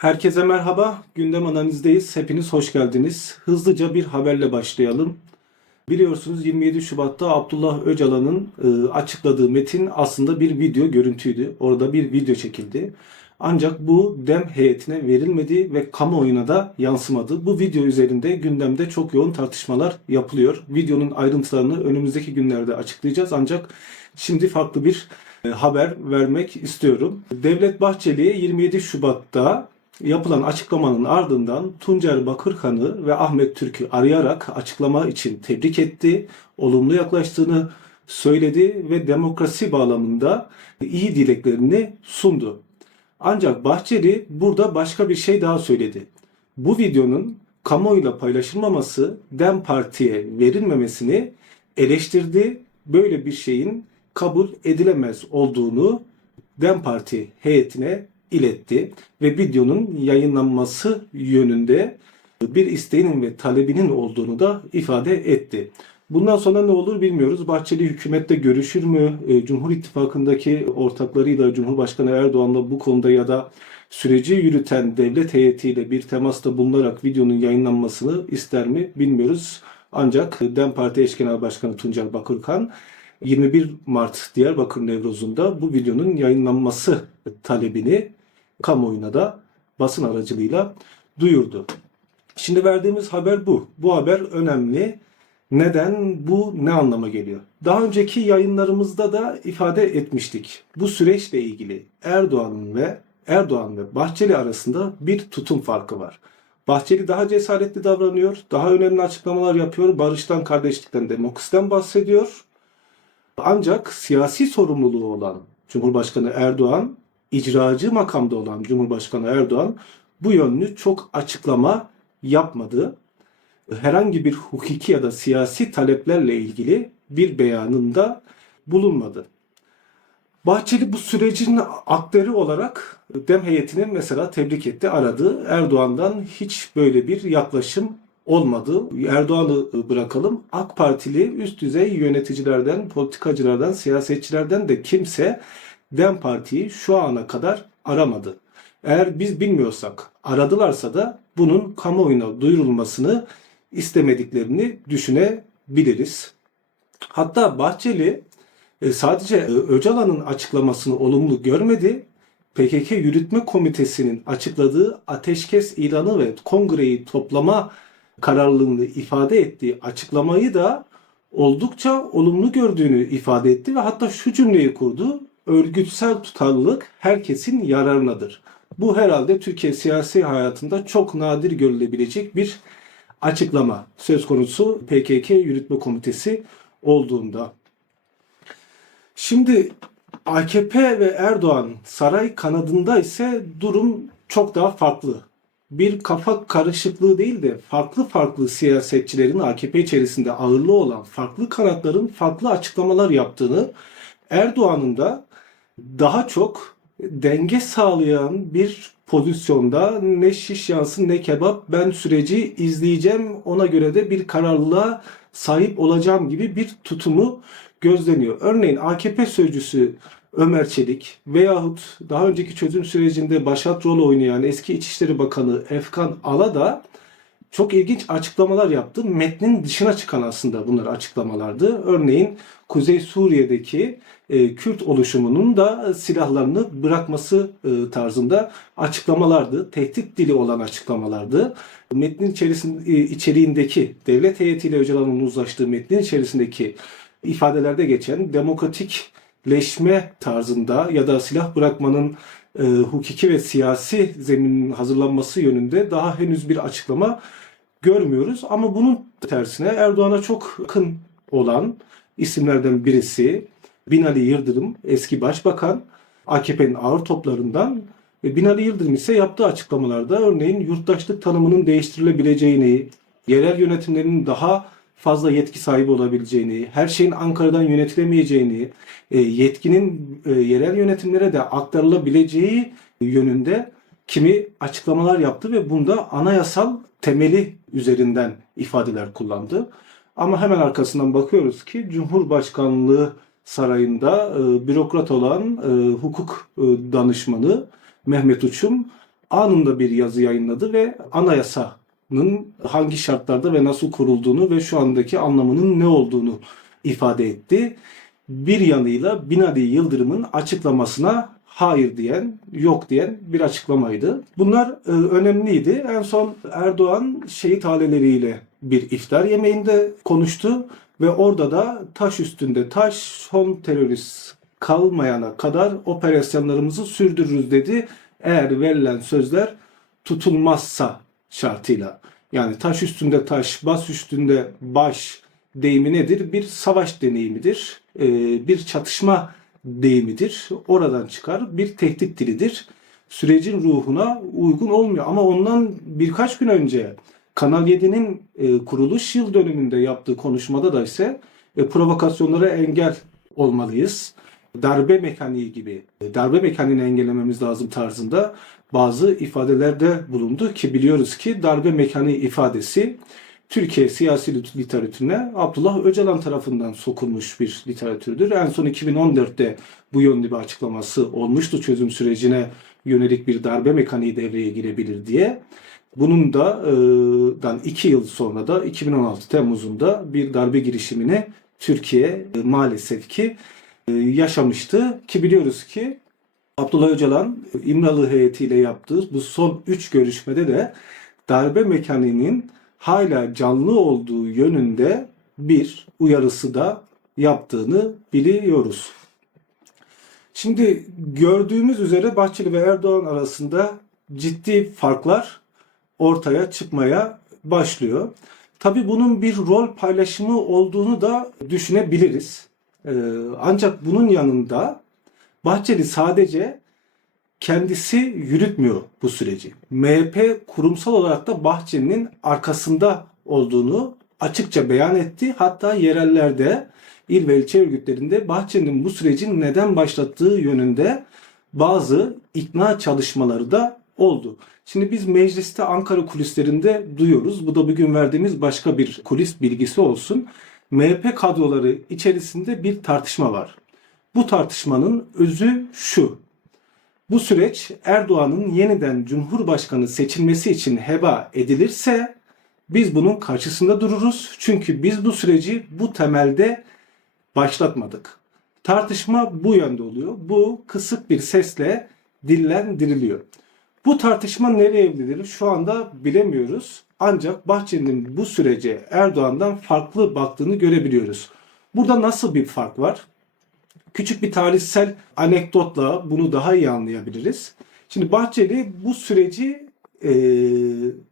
Herkese merhaba. Gündem analizdeyiz. Hepiniz hoş geldiniz. Hızlıca bir haberle başlayalım. Biliyorsunuz 27 Şubat'ta Abdullah Öcalan'ın e, açıkladığı metin aslında bir video görüntüydü. Orada bir video çekildi. Ancak bu DEM heyetine verilmedi ve kamuoyuna da yansımadı. Bu video üzerinde gündemde çok yoğun tartışmalar yapılıyor. Videonun ayrıntılarını önümüzdeki günlerde açıklayacağız. Ancak şimdi farklı bir e, haber vermek istiyorum. Devlet Bahçeli 27 Şubat'ta yapılan açıklamanın ardından Tuncer Bakırkan'ı ve Ahmet Türk'ü arayarak açıklama için tebrik etti. Olumlu yaklaştığını söyledi ve demokrasi bağlamında iyi dileklerini sundu. Ancak Bahçeli burada başka bir şey daha söyledi. Bu videonun kamuoyuyla paylaşılmaması DEM Parti'ye verilmemesini eleştirdi. Böyle bir şeyin kabul edilemez olduğunu DEM Parti heyetine iletti ve videonun yayınlanması yönünde bir isteğinin ve talebinin olduğunu da ifade etti. Bundan sonra ne olur bilmiyoruz. Bahçeli hükümette görüşür mü? E, Cumhur İttifakı'ndaki ortaklarıyla Cumhurbaşkanı Erdoğan'la bu konuda ya da süreci yürüten devlet heyetiyle bir temasta bulunarak videonun yayınlanmasını ister mi bilmiyoruz. Ancak DEM Parti Eş Genel Başkanı Tuncer Bakırkan 21 Mart Diyarbakır Nevroz'unda bu videonun yayınlanması talebini kamuoyuna da basın aracılığıyla duyurdu. Şimdi verdiğimiz haber bu. Bu haber önemli. Neden? Bu ne anlama geliyor? Daha önceki yayınlarımızda da ifade etmiştik. Bu süreçle ilgili Erdoğan ve Erdoğan ve Bahçeli arasında bir tutum farkı var. Bahçeli daha cesaretli davranıyor, daha önemli açıklamalar yapıyor, barıştan, kardeşlikten, demokrasiden bahsediyor. Ancak siyasi sorumluluğu olan Cumhurbaşkanı Erdoğan, icracı makamda olan Cumhurbaşkanı Erdoğan bu yönlü çok açıklama yapmadı. Herhangi bir hukuki ya da siyasi taleplerle ilgili bir beyanında bulunmadı. Bahçeli bu sürecin aktörü olarak DEM heyetini mesela tebrik etti, aradı. Erdoğan'dan hiç böyle bir yaklaşım olmadı. Erdoğan'ı bırakalım. AK Partili üst düzey yöneticilerden, politikacılardan, siyasetçilerden de kimse DEM Parti'yi şu ana kadar aramadı. Eğer biz bilmiyorsak, aradılarsa da bunun kamuoyuna duyurulmasını istemediklerini düşünebiliriz. Hatta Bahçeli e, sadece e, Öcalan'ın açıklamasını olumlu görmedi. PKK Yürütme Komitesi'nin açıkladığı ateşkes ilanı ve kongreyi toplama kararlılığını ifade ettiği açıklamayı da oldukça olumlu gördüğünü ifade etti ve hatta şu cümleyi kurdu. Örgütsel tutarlılık herkesin yararınadır. Bu herhalde Türkiye siyasi hayatında çok nadir görülebilecek bir açıklama söz konusu PKK Yürütme Komitesi olduğunda. Şimdi AKP ve Erdoğan saray kanadında ise durum çok daha farklı. Bir kafa karışıklığı değil de farklı farklı siyasetçilerin AKP içerisinde ağırlığı olan farklı kanatların farklı açıklamalar yaptığını, Erdoğan'ın da daha çok denge sağlayan bir pozisyonda ne şiş yansın ne kebap ben süreci izleyeceğim ona göre de bir kararlılığa sahip olacağım gibi bir tutumu gözleniyor. Örneğin AKP sözcüsü Ömer Çelik veyahut daha önceki çözüm sürecinde başat rol oynayan eski İçişleri Bakanı Efkan Ala da çok ilginç açıklamalar yaptı. Metnin dışına çıkan aslında bunlar açıklamalardı. Örneğin Kuzey Suriye'deki e, Kürt oluşumunun da silahlarını bırakması e, tarzında açıklamalardı. Tehdit dili olan açıklamalardı. Metnin içerisinde, e, içeriğindeki devlet heyetiyle Öcalan'ın uzlaştığı metnin içerisindeki ifadelerde geçen demokratikleşme tarzında ya da silah bırakmanın e, hukuki ve siyasi zeminin hazırlanması yönünde daha henüz bir açıklama görmüyoruz. Ama bunun tersine Erdoğan'a çok yakın olan isimlerden birisi Binali Yıldırım, eski başbakan, AKP'nin ağır toplarından Binali Yıldırım ise yaptığı açıklamalarda örneğin yurttaşlık tanımının değiştirilebileceğini, yerel yönetimlerin daha fazla yetki sahibi olabileceğini, her şeyin Ankara'dan yönetilemeyeceğini, e, yetkinin e, yerel yönetimlere de aktarılabileceği yönünde kimi açıklamalar yaptı ve bunda anayasal temeli üzerinden ifadeler kullandı. Ama hemen arkasından bakıyoruz ki Cumhurbaşkanlığı sarayında e, bürokrat olan e, hukuk e, danışmanı Mehmet Uçum anında bir yazı yayınladı ve anayasanın hangi şartlarda ve nasıl kurulduğunu ve şu andaki anlamının ne olduğunu ifade etti. Bir yanıyla Binali Yıldırım'ın açıklamasına hayır diyen, yok diyen bir açıklamaydı. Bunlar e, önemliydi. En son Erdoğan şehit aileleriyle bir iftar yemeğinde konuştu ve orada da taş üstünde taş son terörist kalmayana kadar operasyonlarımızı sürdürürüz dedi. Eğer verilen sözler tutulmazsa şartıyla. Yani taş üstünde taş, bas üstünde baş deyimi nedir? Bir savaş deneyimidir. Ee, bir çatışma deyimidir. Oradan çıkar. Bir tehdit dilidir. Sürecin ruhuna uygun olmuyor. Ama ondan birkaç gün önce Kanal 7'nin e, kuruluş yıl dönümünde yaptığı konuşmada da ise e, provokasyonlara engel olmalıyız. Darbe mekaniği gibi, e, darbe mekaniğini engellememiz lazım tarzında bazı ifadelerde bulundu ki biliyoruz ki darbe mekaniği ifadesi Türkiye siyasi literatürüne Abdullah Öcalan tarafından sokulmuş bir literatürdür. En son 2014'te bu yönde bir açıklaması olmuştu çözüm sürecine yönelik bir darbe mekaniği devreye girebilir diye. Bunun da e, dan iki yıl sonra da 2016 Temmuz'unda bir darbe girişimine Türkiye e, maalesef ki e, yaşamıştı ki biliyoruz ki Abdullah Öcalan İmralı heyetiyle yaptığı bu son üç görüşmede de darbe mekaniğinin hala canlı olduğu yönünde bir uyarısı da yaptığını biliyoruz. Şimdi gördüğümüz üzere Bahçeli ve Erdoğan arasında ciddi farklar ortaya çıkmaya başlıyor. Tabii bunun bir rol paylaşımı olduğunu da düşünebiliriz. Ee, ancak bunun yanında Bahçeli sadece kendisi yürütmüyor bu süreci. MHP kurumsal olarak da Bahçeli'nin arkasında olduğunu açıkça beyan etti. Hatta yerellerde il ve ilçe örgütlerinde Bahçeli'nin bu sürecin neden başlattığı yönünde bazı ikna çalışmaları da oldu. Şimdi biz mecliste Ankara kulislerinde duyuyoruz. Bu da bugün verdiğimiz başka bir kulis bilgisi olsun. MHP kadroları içerisinde bir tartışma var. Bu tartışmanın özü şu. Bu süreç Erdoğan'ın yeniden Cumhurbaşkanı seçilmesi için heba edilirse biz bunun karşısında dururuz. Çünkü biz bu süreci bu temelde başlatmadık. Tartışma bu yönde oluyor. Bu kısık bir sesle dillendiriliyor. Bu tartışma nereye evrilir şu anda bilemiyoruz. Ancak Bahçeli'nin bu sürece Erdoğan'dan farklı baktığını görebiliyoruz. Burada nasıl bir fark var? Küçük bir tarihsel anekdotla bunu daha iyi anlayabiliriz. Şimdi Bahçeli bu süreci e,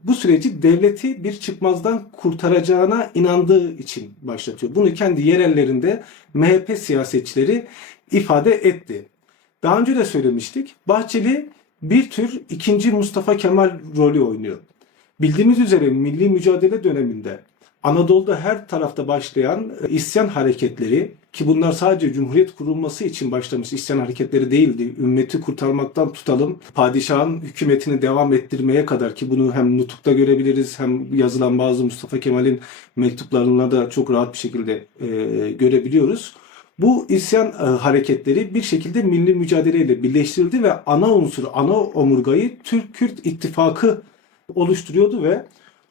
bu süreci devleti bir çıkmazdan kurtaracağına inandığı için başlatıyor. Bunu kendi yerellerinde MHP siyasetçileri ifade etti. Daha önce de söylemiştik. Bahçeli bir tür ikinci Mustafa Kemal rolü oynuyor. Bildiğimiz üzere milli mücadele döneminde Anadolu'da her tarafta başlayan e, isyan hareketleri ki bunlar sadece Cumhuriyet kurulması için başlamış isyan hareketleri değildi. Ümmeti kurtarmaktan tutalım, padişahın hükümetini devam ettirmeye kadar ki bunu hem nutukta görebiliriz hem yazılan bazı Mustafa Kemal'in mektuplarına da çok rahat bir şekilde e, görebiliyoruz. Bu isyan e, hareketleri bir şekilde milli mücadeleyle birleştirildi ve ana unsur, ana omurgayı Türk-Kürt ittifakı oluşturuyordu ve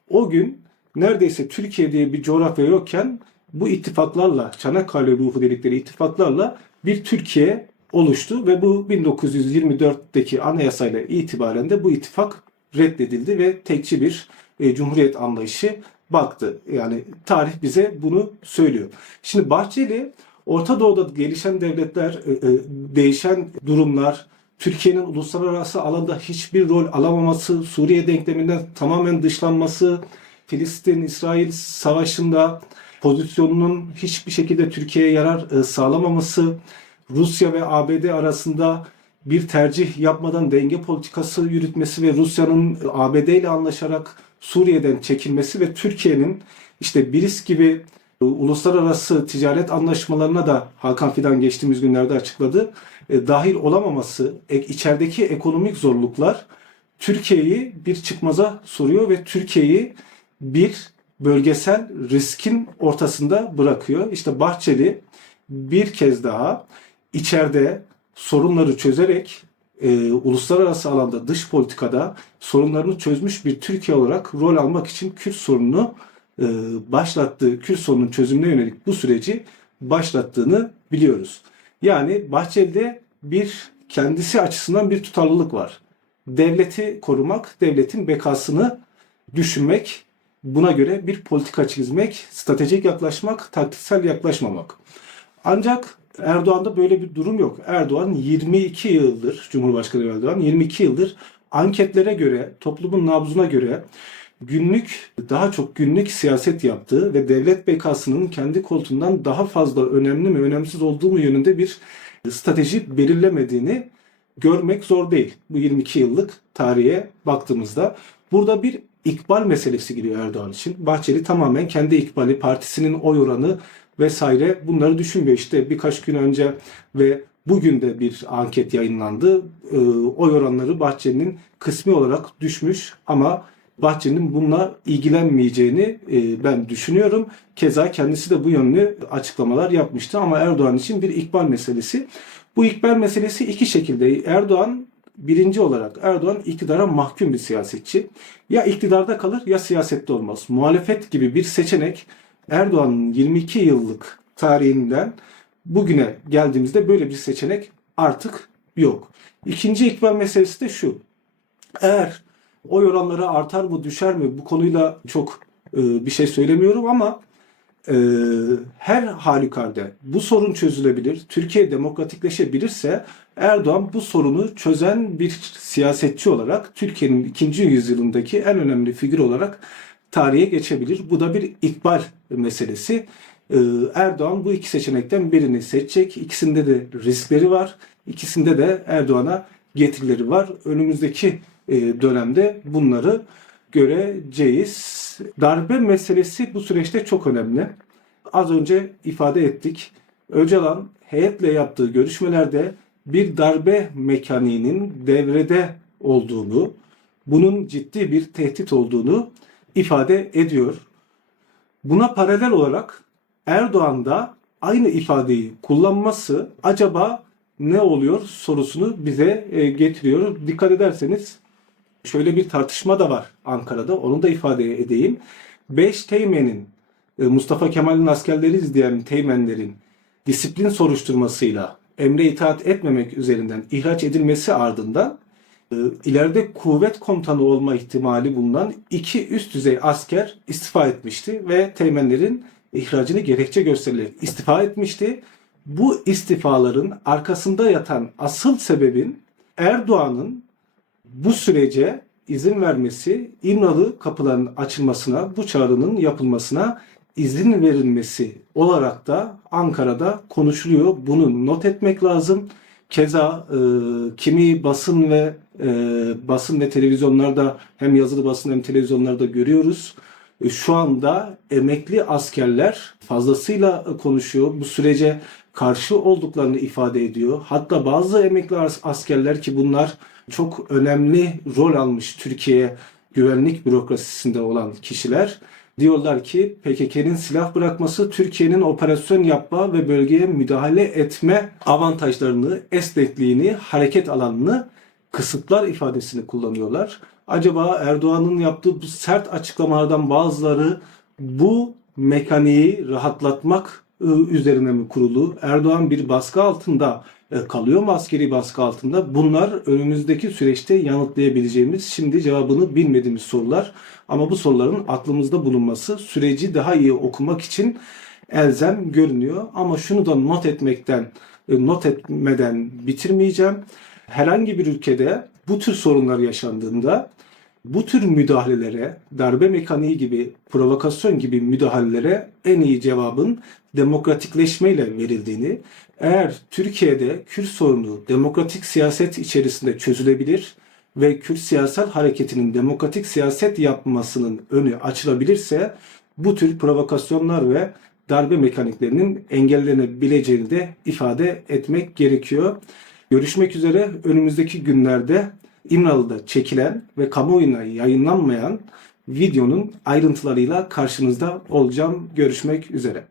o gün neredeyse Türkiye diye bir coğrafya yokken bu ittifaklarla, Çanakkale ruhu dedikleri ittifaklarla bir Türkiye oluştu ve bu 1924'teki anayasayla itibaren de bu ittifak reddedildi ve tekçi bir e, cumhuriyet anlayışı baktı. Yani tarih bize bunu söylüyor. Şimdi Bahçeli Orta Doğu'da gelişen devletler, e, e, değişen durumlar, Türkiye'nin uluslararası alanda hiçbir rol alamaması, Suriye denkleminden tamamen dışlanması, Filistin-İsrail savaşında pozisyonunun hiçbir şekilde Türkiye'ye yarar e, sağlamaması, Rusya ve ABD arasında bir tercih yapmadan denge politikası yürütmesi ve Rusya'nın ABD ile anlaşarak Suriye'den çekilmesi ve Türkiye'nin işte BRICS gibi uluslararası ticaret anlaşmalarına da Hakan Fidan geçtiğimiz günlerde açıkladı. E, dahil olamaması, e, içerideki ekonomik zorluklar Türkiye'yi bir çıkmaza soruyor ve Türkiye'yi bir bölgesel riskin ortasında bırakıyor. İşte Bahçeli bir kez daha içeride sorunları çözerek e, uluslararası alanda dış politikada sorunlarını çözmüş bir Türkiye olarak rol almak için Kürt sorununu e, başlattığı, Kürt sorunun çözümüne yönelik bu süreci başlattığını biliyoruz. Yani Bahçeli'de bir kendisi açısından bir tutarlılık var. Devleti korumak, devletin bekasını düşünmek, buna göre bir politika çizmek, stratejik yaklaşmak, taktiksel yaklaşmamak. Ancak Erdoğan'da böyle bir durum yok. Erdoğan 22 yıldır, Cumhurbaşkanı Erdoğan 22 yıldır anketlere göre, toplumun nabzına göre günlük, daha çok günlük siyaset yaptığı ve devlet bekasının kendi koltuğundan daha fazla önemli mi, önemsiz olduğu mu yönünde bir strateji belirlemediğini görmek zor değil. Bu 22 yıllık tarihe baktığımızda. Burada bir ikbal meselesi giriyor Erdoğan için. Bahçeli tamamen kendi ikbali, partisinin oy oranı vesaire bunları düşünmüyor. İşte birkaç gün önce ve bugün de bir anket yayınlandı. Ee, oy oranları Bahçeli'nin kısmi olarak düşmüş ama Bahçeli'nin bununla ilgilenmeyeceğini e, ben düşünüyorum. Keza kendisi de bu yönlü açıklamalar yapmıştı ama Erdoğan için bir ikbal meselesi. Bu ikbal meselesi iki şekilde. Erdoğan birinci olarak Erdoğan iktidara mahkum bir siyasetçi. Ya iktidarda kalır ya siyasette olmaz. Muhalefet gibi bir seçenek Erdoğan'ın 22 yıllık tarihinden bugüne geldiğimizde böyle bir seçenek artık yok. İkinci ikbal meselesi de şu. Eğer oy oranları artar mı düşer mi bu konuyla çok e, bir şey söylemiyorum ama e, her halükarda bu sorun çözülebilir. Türkiye demokratikleşebilirse Erdoğan bu sorunu çözen bir siyasetçi olarak Türkiye'nin ikinci yüzyılındaki en önemli figür olarak tarihe geçebilir. Bu da bir ikbal meselesi. Ee, Erdoğan bu iki seçenekten birini seçecek. İkisinde de riskleri var. İkisinde de Erdoğan'a getirileri var. Önümüzdeki e, dönemde bunları göreceğiz. Darbe meselesi bu süreçte çok önemli. Az önce ifade ettik. Öcalan heyetle yaptığı görüşmelerde bir darbe mekaniğinin devrede olduğunu, bunun ciddi bir tehdit olduğunu ifade ediyor. Buna paralel olarak Erdoğan da aynı ifadeyi kullanması acaba ne oluyor sorusunu bize e, getiriyor. Dikkat ederseniz şöyle bir tartışma da var Ankara'da. Onu da ifade edeyim. Beş teğmenin e, Mustafa Kemal'in askerleri izleyen teğmenlerin disiplin soruşturmasıyla emre itaat etmemek üzerinden ihraç edilmesi ardından e, ileride kuvvet komutanı olma ihtimali bulunan iki üst düzey asker istifa etmişti ve teğmenlerin ihracını gerekçe gösterilerek istifa etmişti. Bu istifaların arkasında yatan asıl sebebin Erdoğan'ın bu sürece izin vermesi, İmralı kapıların açılmasına, bu çağrının yapılmasına izin verilmesi olarak da Ankara'da konuşuluyor. Bunu not etmek lazım. Keza e, kimi basın ve e, basın ve televizyonlarda hem yazılı basın hem televizyonlarda görüyoruz. E, şu anda emekli askerler fazlasıyla konuşuyor. Bu sürece karşı olduklarını ifade ediyor. Hatta bazı emekli askerler ki bunlar çok önemli rol almış Türkiye güvenlik bürokrasisinde olan kişiler diyorlar ki PKK'nın silah bırakması Türkiye'nin operasyon yapma ve bölgeye müdahale etme avantajlarını, esnekliğini, hareket alanını kısıtlar ifadesini kullanıyorlar. Acaba Erdoğan'ın yaptığı bu sert açıklamalardan bazıları bu mekaniği rahatlatmak ıı, üzerine mi kurulu? Erdoğan bir baskı altında kalıyor mu askeri baskı altında? Bunlar önümüzdeki süreçte yanıtlayabileceğimiz, şimdi cevabını bilmediğimiz sorular. Ama bu soruların aklımızda bulunması süreci daha iyi okumak için elzem görünüyor. Ama şunu da not etmekten, e, not etmeden bitirmeyeceğim. Herhangi bir ülkede bu tür sorunlar yaşandığında bu tür müdahalelere, darbe mekaniği gibi, provokasyon gibi müdahalelere en iyi cevabın demokratikleşmeyle verildiğini, eğer Türkiye'de Kürt sorunu demokratik siyaset içerisinde çözülebilir ve Kürt siyasal hareketinin demokratik siyaset yapmasının önü açılabilirse bu tür provokasyonlar ve darbe mekaniklerinin engellenebileceğini de ifade etmek gerekiyor. Görüşmek üzere önümüzdeki günlerde İmralı'da çekilen ve kamuoyuna yayınlanmayan videonun ayrıntılarıyla karşınızda olacağım. Görüşmek üzere.